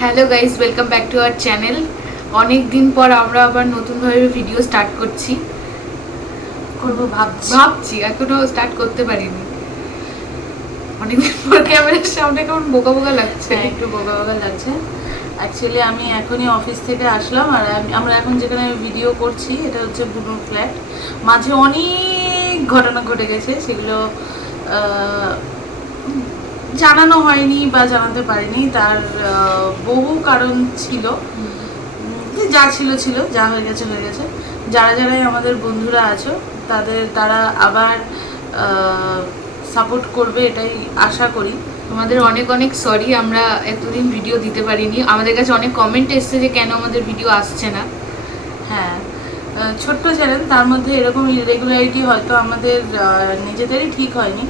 Hello guys, welcome back to our channel. অনেক দিন পর আমরা আবার নতুনভাবে ভিডিও স্টার্ট করছি। ভাবছি এখনো স্টার্ট করতে পারিনি। অনেকদিন পর ক্যামেরার সামনে কেমন বোকা বোকা লাগছে। একটু বোকা বোকা লাগছে। অ্যাকচুয়ালি আমি এখনই অফিস থেকে আসলাম, আর আমরা এখন যেখানে ভিডিও করছি এটা হচ্ছে বুনুর ফ্ল্যাট। মাঝে অনেক ঘটনা ঘটে গেছে, সেগুলো জানানো হয়নি বা জানাতে পারিনি। তার বহু কারণ ছিল, যা ছিল যা হয়ে গেছে হয়ে গেছে। যারাই আমাদের বন্ধুরা আছো তারা আবার সাপোর্ট করবে, এটাই আশা করি। তোমাদের অনেক অনেক সরি, আমরা এতদিন ভিডিও দিতে পারিনি। আমাদের কাছে অনেক কমেন্ট এসছে যে কেন আমাদের ভিডিও আসছে না। হ্যাঁ, ছোট্ট চ্যানেল, তার মধ্যে এরকম ইরেগুলারিটি হয়তো আমাদের নিজেদেরই ঠিক হয়নি,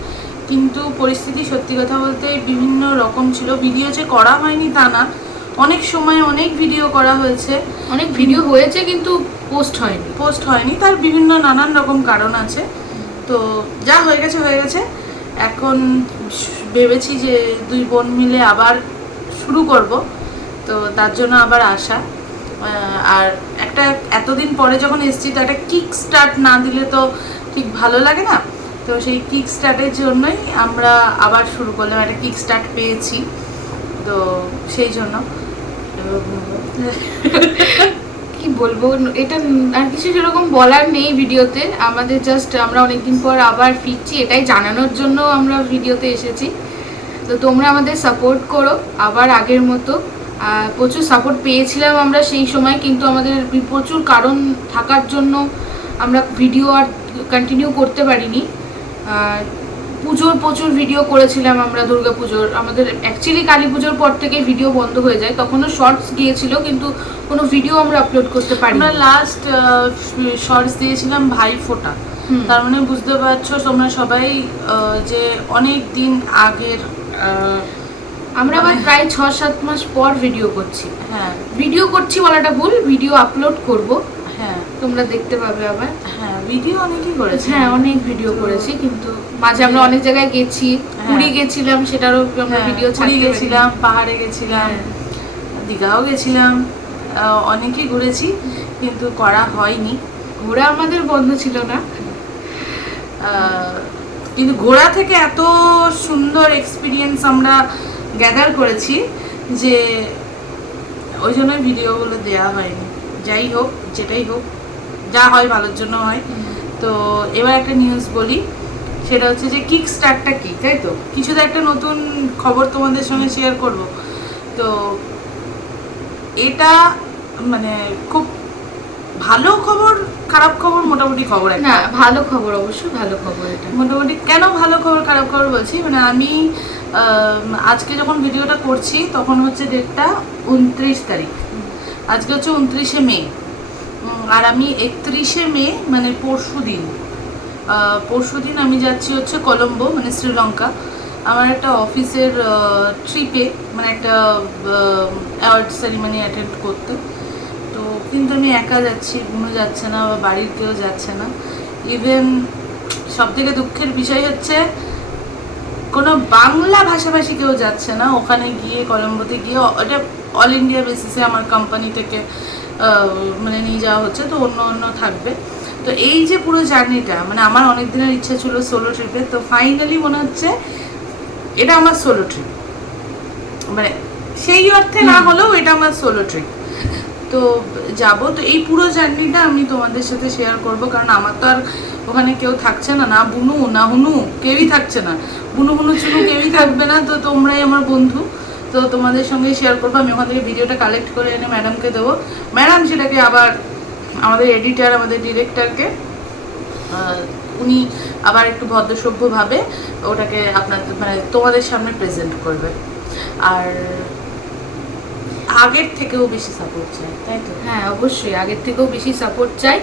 কিন্তু পরিস্থিতি সত্যি কথা বলতে বিভিন্ন রকম ছিল। ভিডিও যে করা হয়নি তা না, অনেক সময় অনেক ভিডিও করা হয়েছে, অনেক ভিডিও হয়েছে কিন্তু পোস্ট হয়নি। তার বিভিন্ন নানান রকম কারণ আছে। তো যা হয়ে গেছে হয়ে গেছে। এখন ভেবেছি যে দুই বোন মিলে আবার শুরু করব, তো তার জন্য আবার আসা। আর একটা এতদিন পরে যখন এসেছি, তো একটা কিক স্টার্ট না দিলে তো ঠিক ভালো লাগে না। তো সেই কিক স্টার্টের জন্যই আমরা আবার শুরু করলাম, একটা কিক স্টার্ট পেয়েছি, তো সেই জন্য কি বলবো, এটা আর কিছু সেরকম বলার নেই ভিডিওতে। আমাদের জাস্ট আমরা অনেকদিন পর আবার ফিরছি, এটাই জানানোর জন্য আমরা ভিডিওতে এসেছি। তো তোমরা আমাদের সাপোর্ট করো আবার আগের মতো। প্রচুর সাপোর্ট পেয়েছিলাম আমরা সেই সময়, কিন্তু আমাদের প্রচুর কারণ থাকার জন্য আমরা ভিডিও আর কন্টিনিউ করতে পারিনি। পুজোর প্রচুর ভিডিও করেছিলাম আমরা, দুর্গা পুজোর। আমাদের অ্যাকচুয়ালি কালী পুজোর পর থেকে ভিডিও বন্ধ হয়ে যায়, তখনও শর্টস গিয়েছিল কিন্তু কোনো ভিডিও আমরা আপলোড করতে পারি। আমরা লাস্ট শর্টস দিয়েছিলাম ভাইফোঁটা, তার মানে বুঝতে পারছো তোমরা সবাই যে অনেক দিন আগের। আমরা আবার প্রায় 6-7 মাস পর ভিডিও করছি। হ্যাঁ, ভিডিও করছি বলাটা ভুল, ভিডিও আপলোড করব। হ্যাঁ, তোমরা দেখতে পাবে আবার। হ্যাঁ, ভিডিও অনেকই করেছি। হ্যাঁ, অনেক ভিডিও করেছি, কিন্তু মাঝে আমরা অনেক জায়গায় গেছি। পুরী গেছিলাম, সেটারও আমরা ভিডিও ছাড়তে গেছিলাম, পাহাড়ে গেছিলাম, দীঘাও গেছিলাম, অনেকেই ঘুরেছি, কিন্তু করা হয়নি। ঘোরা আমাদের বন্ধ ছিল না, কিন্তু ঘোরা থেকে এত সুন্দর এক্সপিরিয়েন্স আমরা গ্যাদার করেছি যে ওই জন্যই ভিডিওগুলো দেওয়া হয়নি। যাই হোক, যেটাই হোক, যা হয় ভালোর জন্য হয়। তো এবার একটা নিউজ বলি, সেটা হচ্ছে যে কিক স্টার্টটা কি, তাই তো কিছু তো একটা নতুন খবর তোমাদের সঙ্গে শেয়ার করব। তো এটা মানে খুব ভালো খবর, খারাপ খবর, মোটামুটি খবর একটা। না, ভালো খবর, অবশ্যই ভালো খবর এটা। মোটামুটি কেন ভালো খবর খারাপ খবর বলছি, মানে আমি আজকে যখন ভিডিওটা করছি তখন হচ্ছে ডেটটা 29 তারিখ, আজকে হচ্ছে 29শে মে, আর আমি 31শে মে মানে পরশু দিন আমি যাচ্ছি হচ্ছে কলম্বো, মানে শ্রীলঙ্কা, আমার একটা অফিসের ট্রিপে, মানে একটা অ্যাওয়ার্ড সেরিমনি অ্যাটেন্ড করতে। তো কিন্তু আমি একা যাচ্ছি, বুনু যাচ্ছে না বা বাড়ির কেউ যাচ্ছে না। ইভেন সবথেকে দুঃখের বিষয় হচ্ছে কোনো বাংলা ভাষাভাষী কেউ যাচ্ছে না ওখানে গিয়ে, কলম্বোতে গিয়ে। ওটা অল ইন্ডিয়া বেসিসে আমার কোম্পানি থেকে মানে নিয়ে যাওয়া হচ্ছে, তো অন্য থাকবে। তো এই যে পুরো জার্নিটা, মানে আমার অনেক দিনের ইচ্ছা ছিল সোলো ট্রিপে, তো ফাইনালি মনে হচ্ছে এটা আমার সোলো ট্রিপ, মানে সেই অর্থে না হলেও এটা আমার সোলো ট্রিপ। তো যাব, তো এই পুরো জার্নিটা আমি তোমাদের সাথে শেয়ার করব, কারণ আমার তো আর ওখানে কেউ থাকছে না, না বুনু না হুনু, কেউই থাকছে না, বুনু চুনু কেউই থাকবে না। তো তোমরাই আমার বন্ধু, তো তোমাদের সঙ্গে শেয়ার করবো। আমি ওখান থেকে ভিডিওটা কালেক্ট করে এনে ম্যাডামকে দেবো, ম্যাডাম সেটাকে আবার আমাদের এডিটার, আমাদের ডিরেক্টরকে, উনি আবার একটু ভদ্রসভ্যভাবে ওটাকে আপনাদের মানে তোমাদের সামনে প্রেজেন্ট করবে। আর আগের থেকেও বেশি সাপোর্ট চাই, তাই তো? হ্যাঁ, অবশ্যই আগের থেকেও বেশি সাপোর্ট চাই।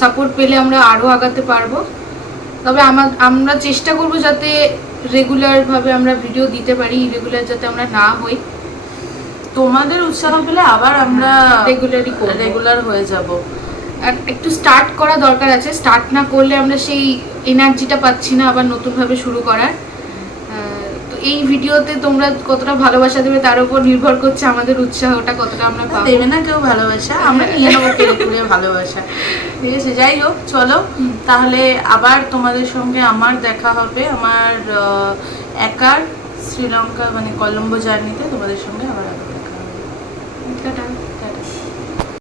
সাপোর্ট পেলে আমরা আরও আগাতে পারবো। তবে আমরা চেষ্টা করব যাতে রেগুলারভাবে আমরা ভিডিও দিতে পারি, ইরেগুলার যাতে আমরা না হই। তোমাদের উৎসাহ পেলে আবার আমরা রেগুলার হয়ে যাব। আর একটু স্টার্ট করা দরকার আছে, স্টার্ট না করলে আমরা সেই এনার্জিটা পাচ্ছি না আবার নতুনভাবে শুরু করার। তো এই ভিডিওতে তোমরা কতটা ভালোবাসা দেবে তার উপর নির্ভর করছে আমাদের উৎসাহটা কতটা আমরা পাবো। দেবে না কেউ ভালোবাসা, আমরা নিয়ে নেবো কেড়ে কুড়ে ভালোবাসা। ঠিক আছে, যাই হোক চলো তাহলে আবার তোমাদের সঙ্গে আমার দেখা হবে আমার একার শ্রীলঙ্কা মানে কলম্বো জার্নিতে, তোমাদের সঙ্গে আবার দেখা হবে। টাটা।